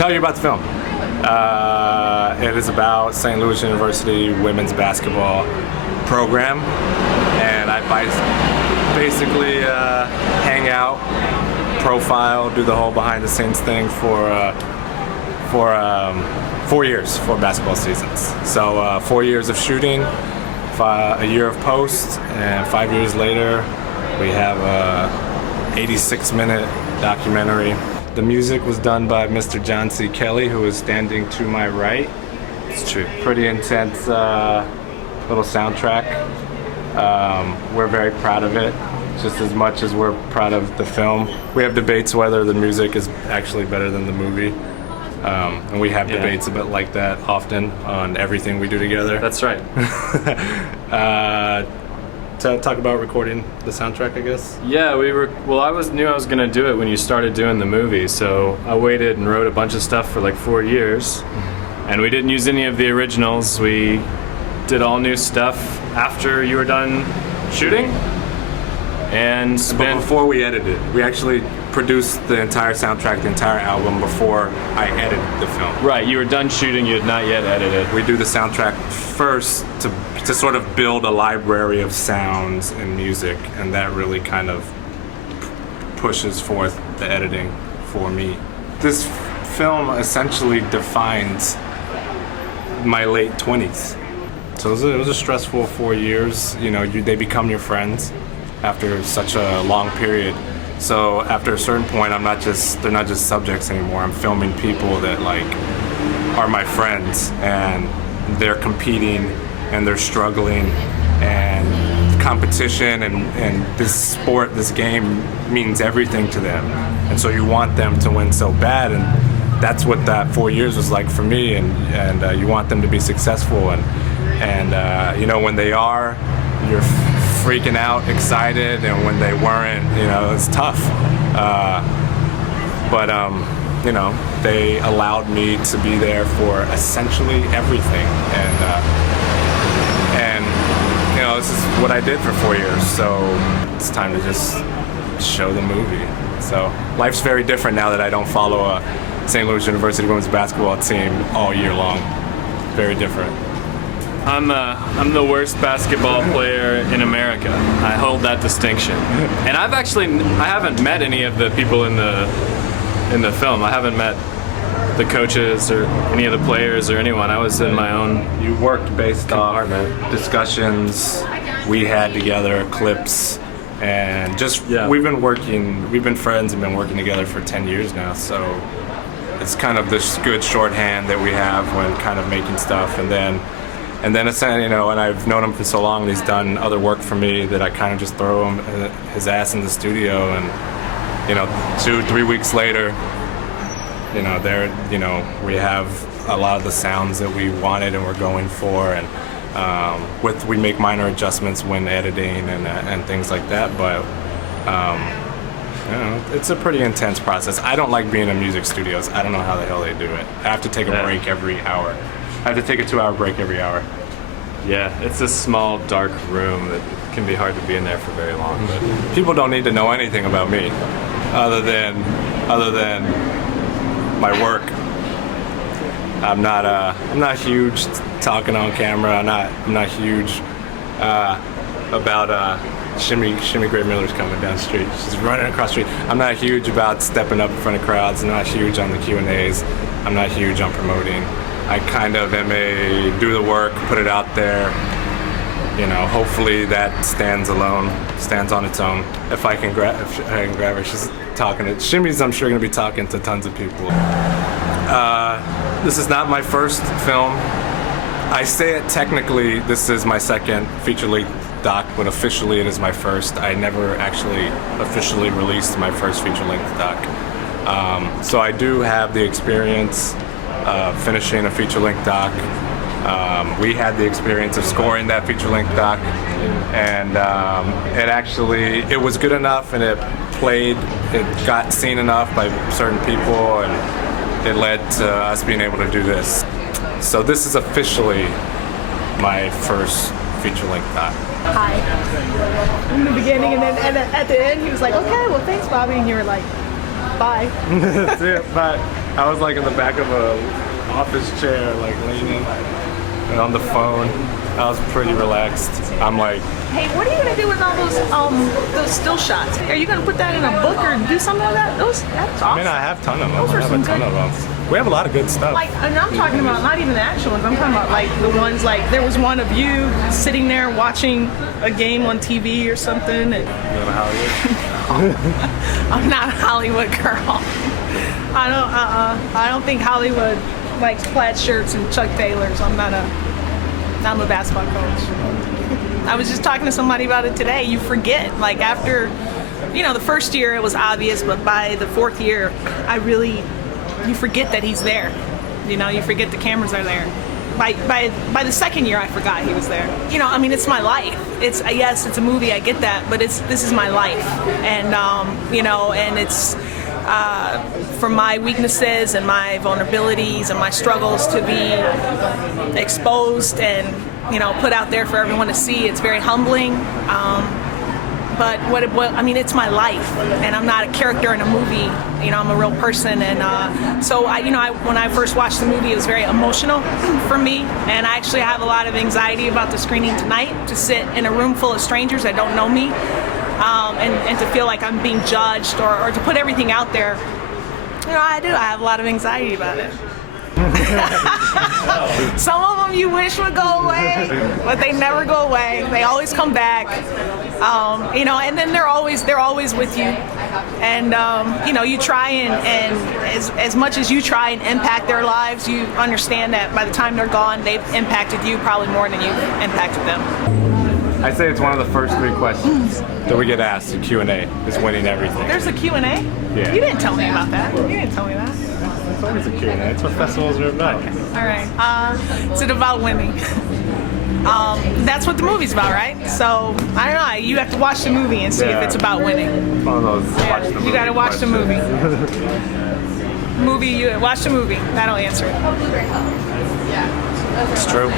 tell you about the film. It is about St. Louis University women's basketball program, and I basically hang out, profile, do the whole behind-the-scenes thing for 4 years, 4 basketball seasons. So 4 years of shooting, a year of post, and 5 years later, we have a 86-minute documentary. The music was done by Mr. John C. Kelley, who is standing to my right. It's true. Pretty intense little soundtrack. We're very proud of it, just as much as we're proud of the film. We have debates whether the music is actually better than the movie. And we have debates a bit like that often on everything we do together. That's right. To talk about recording the soundtrack, I guess? Yeah, knew I was going to do it when you started doing the movie, so I waited and wrote a bunch of stuff for like 4 years, and we didn't use any of the originals. We did all new stuff after you were done shooting. But before we edited, we actually produced the entire soundtrack, the entire album, before I edited the film. Right, you were done shooting, you had not yet edited. We do the soundtrack first to sort of build a library of sounds and music, and that really kind of pushes forth the editing for me. This film essentially defines my late 20s. So it was a stressful 4 years. You know, they become your friends after such a long period. So after a certain point, they're not just subjects anymore. I'm filming people that like are my friends, and they're competing and they're struggling, and competition and this sport, this game means everything to them. And so you want them to win so bad, and that's what that 4 years was like for me. And you want them to be successful, and you know, when they are, you're freaking out, excited, and when they weren't, you know, it's tough. But you know, they allowed me to be there for essentially everything, and you know, this is what I did for 4 years. So it's time to just show the movie. So life's very different now that I don't follow a St. Louis University women's basketball team all year long. Very different. I'm the worst basketball player in America. I hold that distinction. And I haven't met any of the people in the film. I haven't met the coaches or any of the players or anyone. I was in my own. You worked based on discussions we had together, clips, and just we've been friends and been working together for 10 years now. So it's kind of this good shorthand that we have when kind of making stuff, and then it's, you know, and I've known him for so long, and he's done other work for me that I kind of just throw his ass in the studio, and you know, 2-3 weeks later, you know, we have a lot of the sounds that we wanted and we're going for, and we make minor adjustments when editing and things like that, but you know, it's a pretty intense process. I don't like being in music studios. I don't know how the hell they do it. I have to take a break every hour. I have to take a 2-hour break every hour. Yeah, it's a small, dark room that can be hard to be in there for very long. But people don't need to know anything about me, other than my work. I'm not huge talking on camera. I'm not huge about Shimmy Gray-Miller's coming down the street. She's running across the street. I'm not huge about stepping up in front of crowds. I'm not huge on the Q&As. I'm not huge on promoting. I kind of am do the work, put it out there. You know, hopefully that stands on its own. If I can grab her, she's talking to Shimmy's. I'm sure going to be talking to tons of people. This is not my first film. I say it technically. This is my second feature-length doc, but officially it is my first. I never actually officially released my first feature-length doc. So I do have the experience finishing a feature-length doc. We had the experience of scoring that feature-length doc, and it was good enough, and it got seen enough by certain people, and it led to us being able to do this. So this is officially my first feature-length doc. Hi. In the beginning, and then at the end, he was like, "Okay, well, thanks, Bobby," and you were like, "Bye." That's it. Bye. I was like in the back of a office chair, like leaning and on the phone. I was pretty relaxed. I'm like, Hey, what are you gonna do with all those still shots? Are you gonna put that in a book or do something like that? That's awesome. I mean, I have a ton of them. Those I are have some a ton good- of them. We have a lot of good stuff. Like, and I'm talking about not even the action ones. I'm talking about like the ones like there was one of you sitting there watching a game on TV or something. And You know Hollywood? I'm not a Hollywood girl. I don't think Hollywood likes plaid shirts and Chuck Taylors. I'm a basketball coach. I was just talking to somebody about it today. You forget, like after, the first year it was obvious, but by the fourth year, you forget that he's there. You forget the cameras are there. By the second year, I forgot he was there. It's my life. Yes, it's a movie. I get that, but this is my life, and and it's for my weaknesses and my vulnerabilities and my struggles to be exposed and put out there for everyone to see. It's very humbling. But it's my life, and I'm not a character in a movie. I'm a real person, and so when I first watched the movie, it was very emotional for me, and I actually have a lot of anxiety about the screening tonight. To sit in a room full of strangers that don't know me, and to feel like I'm being judged, or to put everything out there. I have a lot of anxiety about it. Some of them you wish would go away, but they never go away. They always come back, and then they're always with you. And you try and as much as you try and impact their lives, you understand that by the time they're gone, they've impacted you probably more than you've impacted them. I say it's one of the first 3 questions that we get asked in Q&A is winning everything. There's a Q&A? Yeah. You didn't tell me about that. You didn't tell me that. It's always a Q&A. It's what festivals are about. All right. Is it about winning? That's what the movie's about, right? So I don't know. You have to watch the movie and see if it's about winning. One of those watch the movie You got to watch the movie. questions. Watch the movie. That'll answer it. It's true.